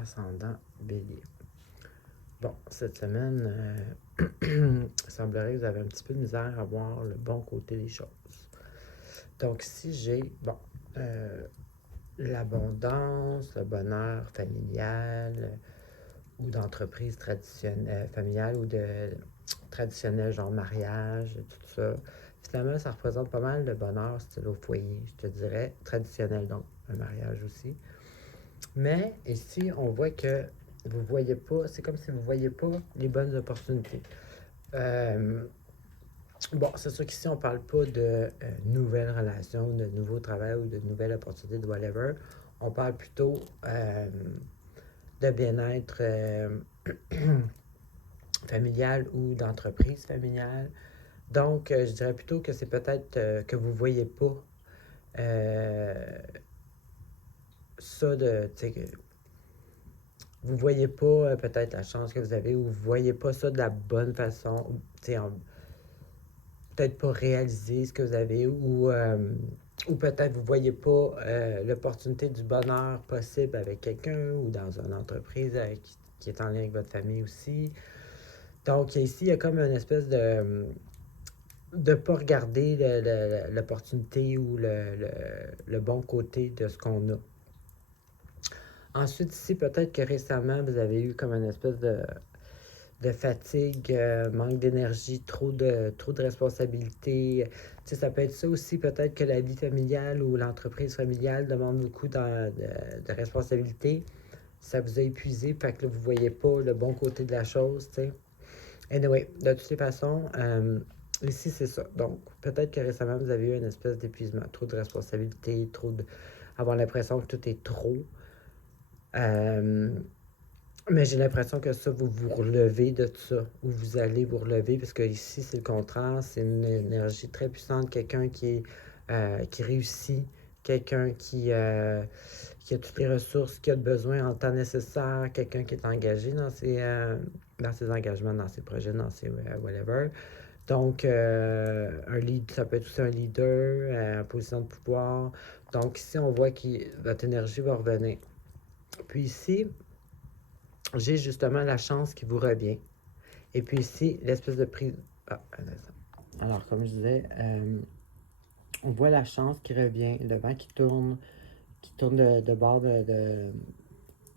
ascendant Bélier. Bon, cette semaine, il semblerait que vous avez un petit peu de misère à voir le bon côté des choses. Donc, si j'ai, l'abondance, le bonheur familial ou d'entreprise traditionnelle, familiale ou de traditionnel, genre mariage, et tout ça, finalement, ça représente pas mal de bonheur style au foyer, je te dirais, traditionnel, donc un mariage aussi. Mais ici, on voit que vous voyez pas, c'est comme si vous voyez pas les bonnes opportunités. Bon, c'est sûr qu'ici, on parle pas de nouvelles relations, de nouveaux travail ou de nouvelles opportunités de whatever. On parle plutôt de bien-être familial ou d'entreprise familiale. Donc, je dirais plutôt que c'est peut-être que vous voyez pas ça de, tu sais, vous voyez pas peut-être la chance que vous avez ou vous voyez pas ça de la bonne façon, tu sais, peut-être pas réaliser ce que vous avez ou peut-être vous voyez pas l'opportunité du bonheur possible avec quelqu'un ou dans une entreprise qui est en lien avec votre famille aussi. Donc ici, il y a comme une espèce de ne pas regarder l'opportunité ou le bon côté de ce qu'on a. Ensuite, ici, peut-être que récemment, vous avez eu comme une espèce de fatigue, manque d'énergie, trop de responsabilités. Tu sais, ça peut être ça aussi, peut-être que la vie familiale ou l'entreprise familiale demande beaucoup de responsabilités. Ça vous a épuisé, fait que là, vous ne voyez pas le bon côté de la chose, tu sais. Anyway, de toutes les façons, ici, c'est ça. Donc, peut-être que récemment, vous avez eu une espèce d'épuisement, trop de responsabilités, avoir l'impression que tout est trop. Mais j'ai l'impression que ça, vous vous relevez de tout ça, ou vous allez vous relever, parce que ici, c'est le contraire, c'est une énergie très puissante, quelqu'un qui réussit, quelqu'un qui a toutes les ressources, qui a besoin en temps nécessaire, quelqu'un qui est engagé dans ses engagements, dans ses projets, dans ses whatever. Donc, ça peut être aussi un leader en position de pouvoir. Donc, ici, on voit que votre énergie va revenir. Puis ici, j'ai justement la chance qui vous revient. Et puis ici, l'espèce de prise... Ah, alors, comme je disais, on voit la chance qui revient, le vent qui tourne de bord de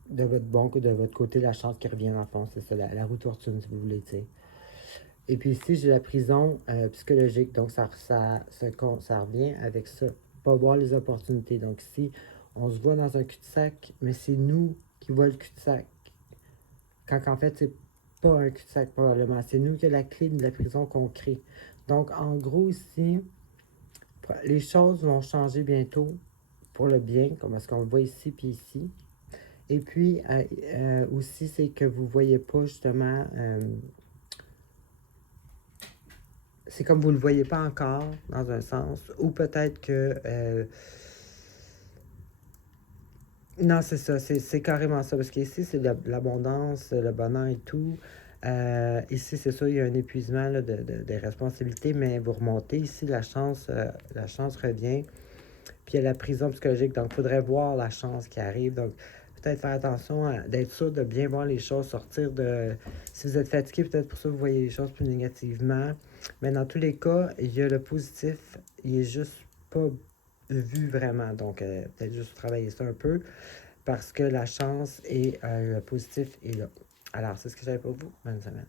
votre bon de votre côté, la chance qui revient en fond, c'est ça, la roue tourne, si vous voulez, tu sais. Et puis ici, j'ai la prison psychologique, donc ça revient avec ça, pas voir les opportunités. Donc ici, on se voit dans un cul-de-sac, mais c'est nous qui voit le cul-de-sac. Quand en fait, c'est pas un cul-de-sac probablement. C'est nous qui avons la clé de la prison qu'on crée. Donc, en gros, ici, les choses vont changer bientôt pour le bien, comme ce qu'on le voit ici puis ici. Et puis, aussi, c'est que vous ne voyez pas justement... c'est comme vous ne le voyez pas encore, dans un sens. Ou peut-être que... non, c'est ça. C'est carrément ça. Parce qu'ici, c'est l'abondance, le bonheur et tout. Ici, c'est ça, il y a un épuisement là, des responsabilités, mais vous remontez. Ici, la chance revient. Puis il y a la prison psychologique. Donc, il faudrait voir la chance qui arrive. Donc, peut-être faire attention d'être sûr de bien voir les choses, sortir de... Si vous êtes fatigué, peut-être pour ça vous voyez les choses plus négativement. Mais dans tous les cas, il y a le positif. Il est juste pas vu vraiment. Donc, peut-être juste travailler ça un peu parce que la chance et le positif est là. Alors, c'est ce que j'avais pour vous. Bonne semaine.